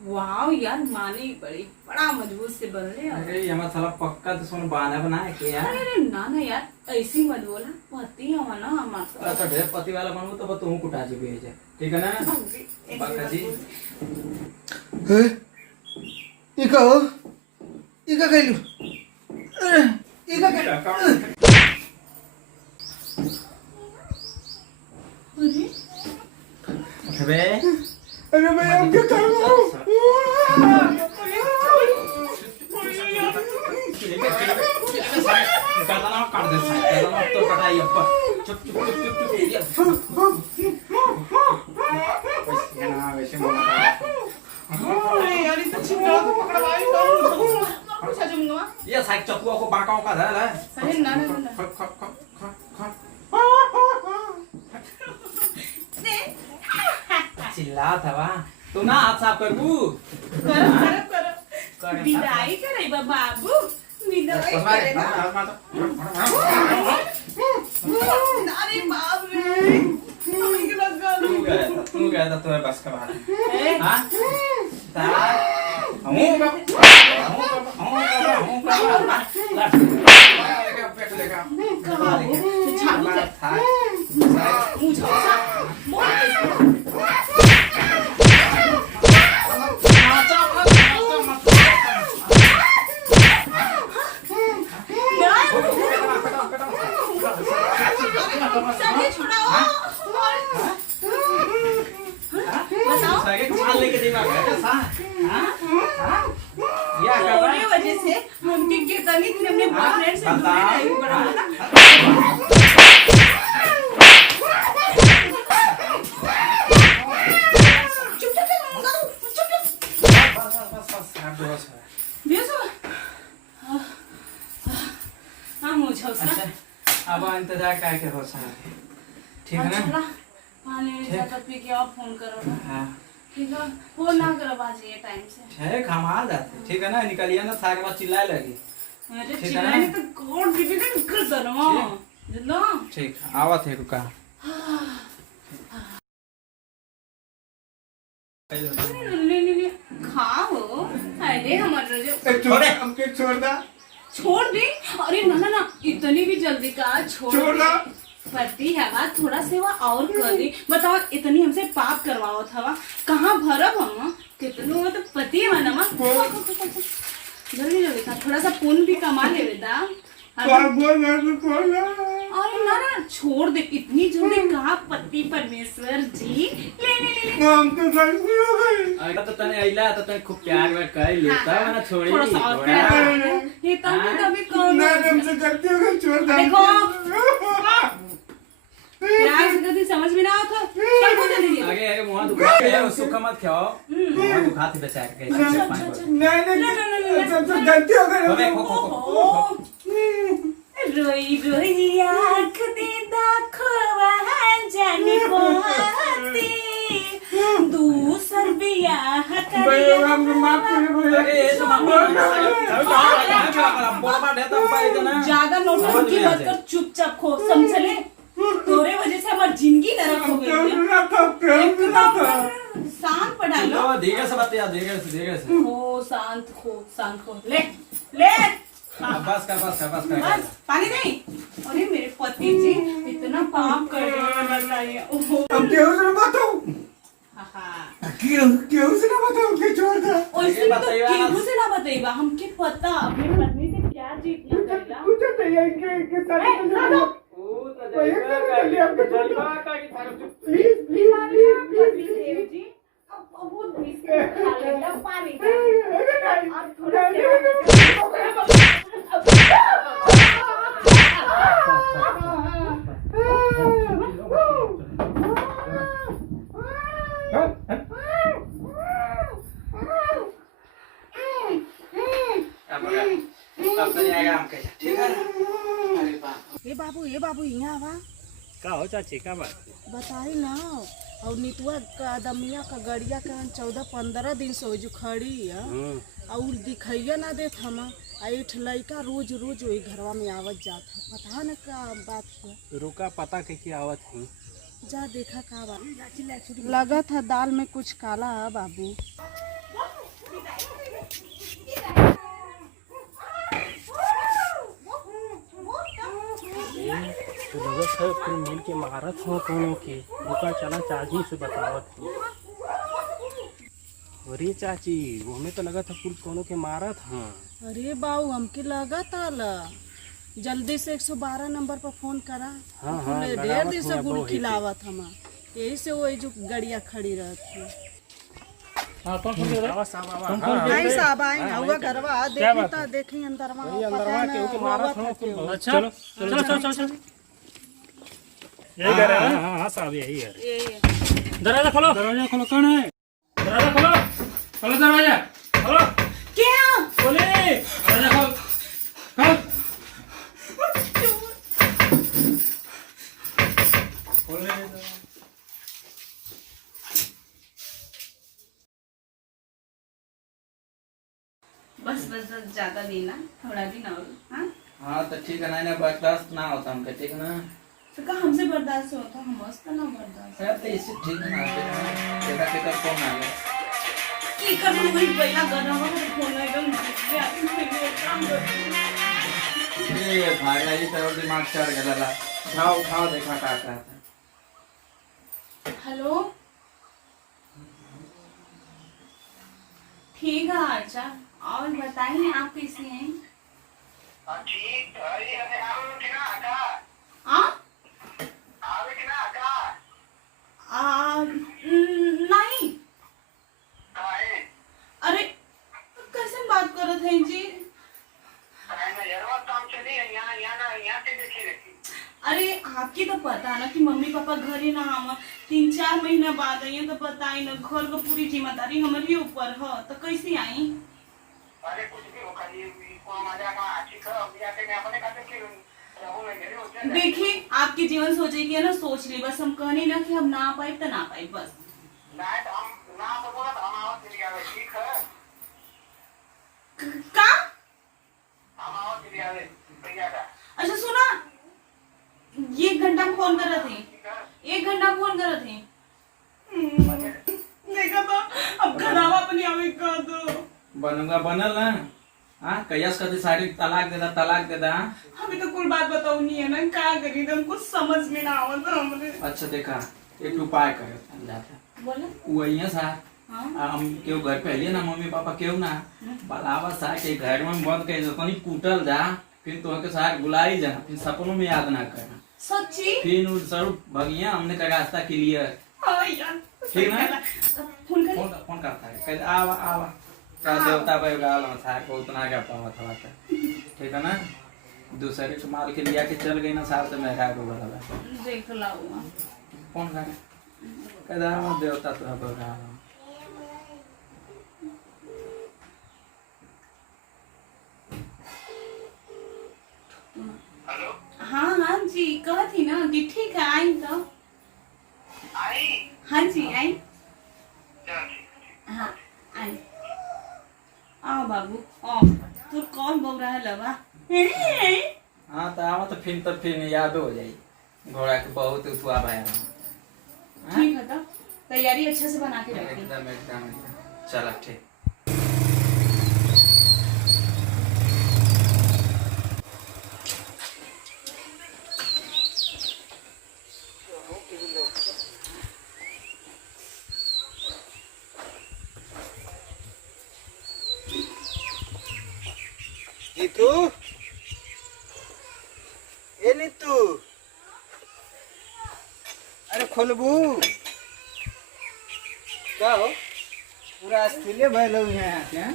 वाह यार, माने बड़ा मजबूत से बन रहे हैं। अरे ये साला पक्का तो सोन बाना बनाए के यार। अरे ना ना यार, ऐसी मत बोला, पति हो ना हमारा। तो ढेर पति वाला बनबो तो तू कुटा जी भेजे, ठीक है ना पक्का जी। ए इका हो इका कैलू इका कैलू अबे अरे मैं अब क्या करूं? ये साइड चक्कू को बाकाओ का है अरे ना ना ना चिल्ला था वाह तू ना हाथ साफ कर बू करो विदाई करे बाबू, विदाई करे ना। अरे बाप रे, तू गया था तुम्हें बस का बाहर हाँ वजह से हमके कितनी अपने बॉयफ्रेंड से दूर रही बड़ा ना। अब इंतजार करके हो सकता ठीक है ना। पानी ज्यादा पी के आप फोन करो ना। ठीक है, फोन ना करो बाजी ये टाइम से। ठीक हम आ जाते ठीक है ना। निकलिए ना था के बाद चिल्लाए लगी। अरे चिल्लाने तो गॉड डिफिकल्ट कर दो ना जिंदा। ठीक आवा थे को का ले खाओ। अरे हमारे जो छोड़ दे। अरे ना ना ना, इतनी भी जल्दी का छोड़ दे। पति है वा, थोड़ा सेवा और कर दे। बताओ इतनी हमसे पाप करवाओ था, कहाँ भरब हम कितनों में तो पति है ना। जल्दी जल्दी का थोड़ा सा पुण्य भी कमा ले बेटा। अरे ना ना छोड़ दे, इतनी जल्दी कहाँ पति परमेश्वर जी। ले हम तो गलती हो गई। अरे तो तने आइला तो तने खूब प्यार में कर लेता मैंने छोड़ी थोड़ा सा और प्यार ये तभी कौन ना हमसे गलती हो गई, छोड़ दे। देखो प्यार से कभी समझ में ना आता क्या बोल दीजिए। आगे मुंह दुखा है उसको मत खाओ, मुंह दुखा थे बेचारे के। नहीं सबसे गलती हो गई। रोई रोई आँख दे दाखवा जाने को आती दूसर बियाह करे। ज्यादा नोटंकी मत कर, चुपचाप खो समझले। तोरे वजह से हमारी जिंदगी नरक हो गई है। शांत पढ़ा लो। धीरे से बतिया, धीरे से हो शांत खो ले ले। बस कर बस पानी नहीं। अरे मेरे पति जी इतना पाप कर रहे हैं बताइए। अब क्यों से बताऊं? क्यों से ना बताऊं कि छोड़ दे। ओइसे तो केहू से ना बताइबा, हमके पता अपनी पत्नी से प्यार जीतना चाहिए। कुछ नहीं है के साथ प्लीज जी अब वो बिस्किट खा लेगा पानी और थोड़ा ये बाबू यहाँ आवा का हो चाची का बात बताई ना। और नितुआ का दमिया का गड़िया का 14-15 दिन से जो खड़ी है और दिखाइया ना देत हम। एक लड़का रोज वही घरवा में आवत जात है, पता न का बात है। रुका पता के आवत है, जा देखा का बात। लगा था दाल में कुछ काला है बाबू। तो लगत है कुल मिल के मारत हो कोनो के ओका चला चाची से बतावत हो। अरे चाची वो में तो लगत है कुल कोनो के मारत हाँ। अरे बाऊ हमके लगा ताला जल्दी से 112 नंबर पर फोन करा। हाँ, हाँ, ढेर लगावत दिन से हुआ गुल बहुत ही। खिलावत हम यही से वही जो गड़िया खड़ी रहती। आवा साहब आवा। आई साहब आई हुआ घरवा देखी अंदरवा वही अंदरवा के ओके मारत हो कुल। अच्छा चलो चलो चलो चलो यही घर है ना? हाँ साहब यही है। दरवाजा खोलो कौन है? दरवाजा खोलो दरवाजा खोलो। क्या बोले दरवाजा खोल बस बस बस, ज्यादा देना थोड़ा दिन और। हाँ हाँ तो ठीक है ना बर्दाश्त ना होता हमका ठीक है ना। तो का हमसे बर्दाश्त होता हम मस्त ना बर्दाश्त है तो इससे ठीक है ना तेरा कितना कौन आ गया की कर वही पहला गधा हो फोन एकदम काम कर। ये भागा ये तरह दिमाग चढ़ गया ला उठाओ उठाओ देखा क्या कहता है। हेलो ठीक है अच्छा और बताइए आप कैसे हैं? ठीक अरे अरे आओ कि ना का हाँ आवे कि ना का नहीं काहे अरे कैसे बात कर रहे थे जी? काहे ना यार काम चली है यहाँ से देखी रहती। अरे आपकी तो पता है ना कि मम्मी पापा घर ही ना हम 3-4 महीना बाद आई तो बताई ना घर का पूरी जिम्मेदारी हमारे ऊपर है तो कैसे आई? अरे कुछ भी हो खाली को मजा का अच्छी खा बिया के मैं अपने खाते के रहूं मैं गले होते देखिए आपकी जीवन सोचेगी है ना सोच ली बस हम कहने ना कि हम ना पाए तो ना पाए बस। ना तो हम ना तो बोला हम आवत चली आवे ठीक है का हम आवत चली आवे भैया का अच्छा सुना 1 घंटा फोन कर रहे थे 1 घंटा फोन कर रहे थे देखा तो अब खराब अपनी आवे कर दो बनूंगा बनल ना। हाँ कैस कहते साड़ी तलाक दे दा। हमें तो कोई बात बताओ नहीं है ना क्या करी तो कुछ समझ में ना आवत हमरे। अच्छा देखा एक उपाय करे जाता बोले वही सा हाँ हम क्यों घर पे आइए ना मम्मी पापा क्यों ना बलावा सा के घर में बंद कर जतनी कूटल जा फिर तो के साथ बुलाई जा फिर सपनों में याद ना करना सच्ची फिर स्वरूप भगिया हमने का रास्ता क्लियर हाँ यार ठीक ना फोन कर फोन करता है कहते आवा आवा का देवता भाई गाल में था को उतना क्या पावा था ठीक है ना दूसरे के माल के लिया के चल गई ना साथ में का को बोला देख लाऊंगा फोन कर कहते आवा देवता तो है गाल हेलो हाँ हाँ जी कहा थी ना कि ठीक है आई तो आई हाँ जी आई चल ठीक हाँ आई आओ बाबू आओ तो कौन बोल रहा है लवा हाँ तो आवा तो फिर याद हो जाए घोड़ा के बहुत उठवा भाई ठीक है तो तैयारी अच्छे से बना के रखी एकदम एकदम चल ठीक नीतू ए नीतू अरे खोलबू क्या हो पूरा स्थिर भय लोग हैं यहाँ के हैं?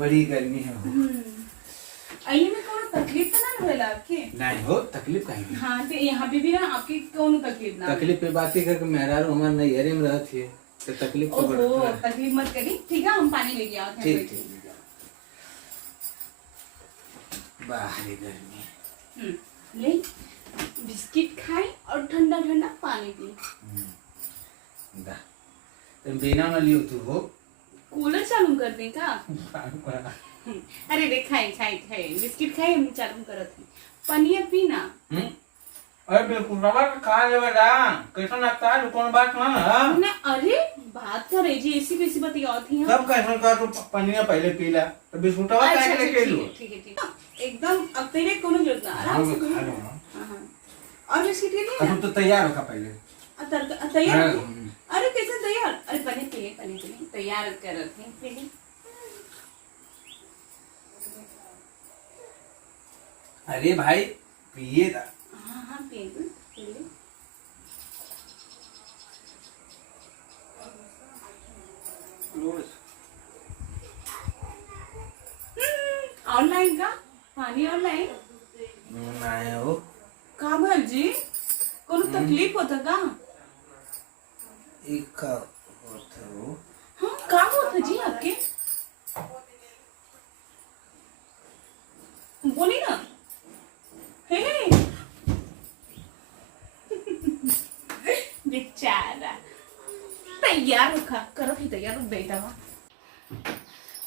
बड़ी गर्मी है आइए में कौन तकलीफ तो ना होला आपके नहीं हो तकलीफ कहीं नहीं हाँ तो यहाँ पे भी ना आपकी कौन तकलीफ ना तकलीफ पे बात ही करके मेहरारू हमारे नैहरे में रहती है तो तकलीफ तो ओहो बढ़ता है तकलीफ मत करी ठीक है हम पानी लेके आते हैं ठीक ठीक बाहरी गर्मी ले बिस्किट खाई और ठंडा ठंडा पानी पी दा तुम बिना न लियो तू हो कूलर चालू कर दें का अरे रे खाई खाई खाई बिस्किट खाई हम चालू करत थी पनिया पीना अरे बिल्कुल रवा खा लेवे रा कैसा लगता है कौन बात ना ना अरे बात रही जी ऐसी कैसी बतिया थी सब कैसे का तो पनिया पहले पीला तो बिस्कुटवा अच्छा, काहे के अच्छा, लिए केलू ठीक है ठीक है एकदम अब तेरे कोनो जरूरत ना आराम से खा लो हाँ हाँ और बिस्किट के लिए हम तो तैयार होगा पहले तैयार हो? हाँ। अरे कैसे तैयार अरे पनीर पनीर तैयार कर रखे हैं पहले अरे भाई पिए था हाँ हाँ पहले ऑनलाइन का पानी ऑनलाइन नहीं हो का भर जी कोनो तकलीफ होता का एक का होता हो हाँ का होता जी आपके बोली ना हे बेचारा तैयार रखा करो कि तैयार रुक बेटा वहाँ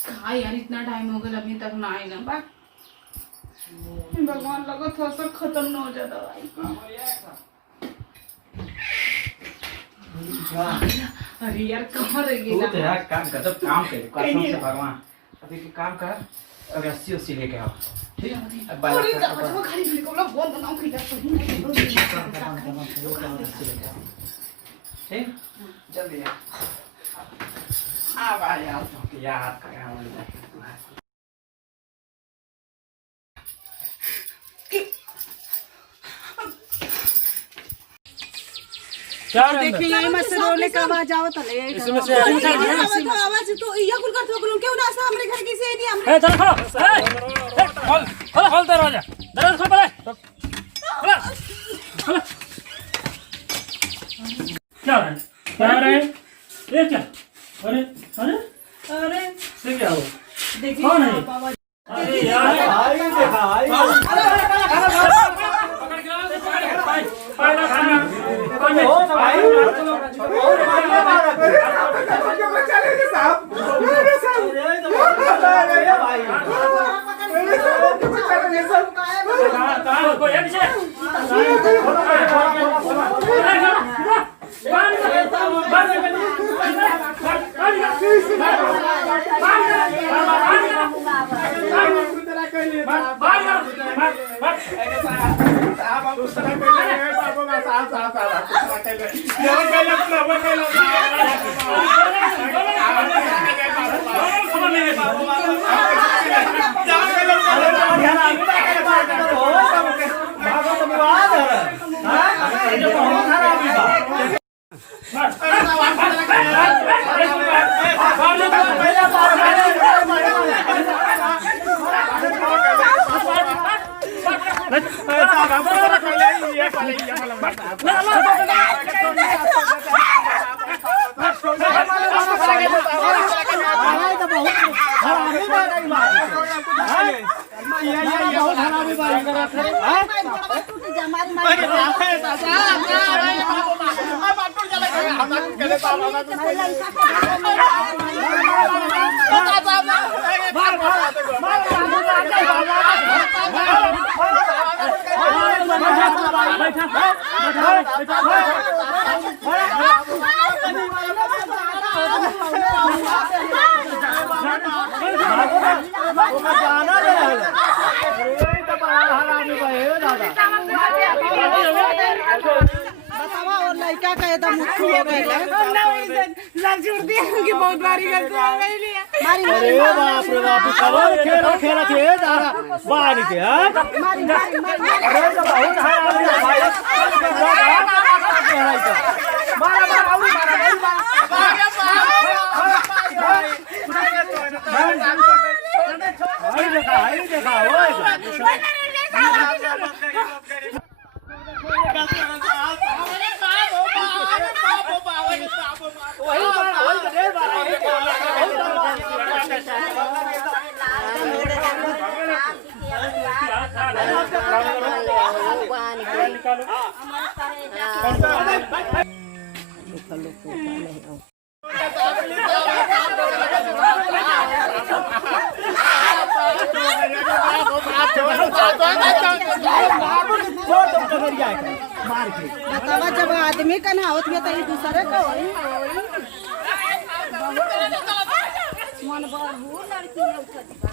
कहा यार इतना टाइम हो गया अभी तक ना आए ना बा भगवान लगा थोड़ा सा खत्म ना हो जाता भाई अरे यार कहाँ रह तू गई तो यार काम गजब काम करे कसम से भगवान अभी एक काम कर और 80 लेके आओ ठीक है अब बाला अरे दरवाजा में खाली को लोग बोल बनाओ कि ठीक जल्दी आ आ यार तो यार क्या हो रहा है क्या देखिए यही मत से रोने का आवाज आवत है इसमें से आवाज तो ये कुल कर तो क्यों ना सा हमरे घर की से नहीं हमरे ए चल खोल खोल दरवाजा खोल पहले क्या है क्या रहे ये क्या अरे अरे अरे ये क्या हो देखिए कौन है? बाबा अरे यार भाई देखा भाई पाला खाना हो भाई और चले के साहब मेरे साहब अरे भाई चले सब कहां को ये पीछे बतावा और लड़का का एकदम मुट्ठी हो गई लग छुड़ दिया कि बहुत बारी गलती हो गई लिया मारी अरे बाप रे बाप कवर खेला थे दारा बाहर के हां मारी मारी मारी अरे तो बहुत हरामी है भाई मारा देखा बतावा जब आदमी का ना होत तो दूसरे का होई मन बढ़ू लड़की लौकत बा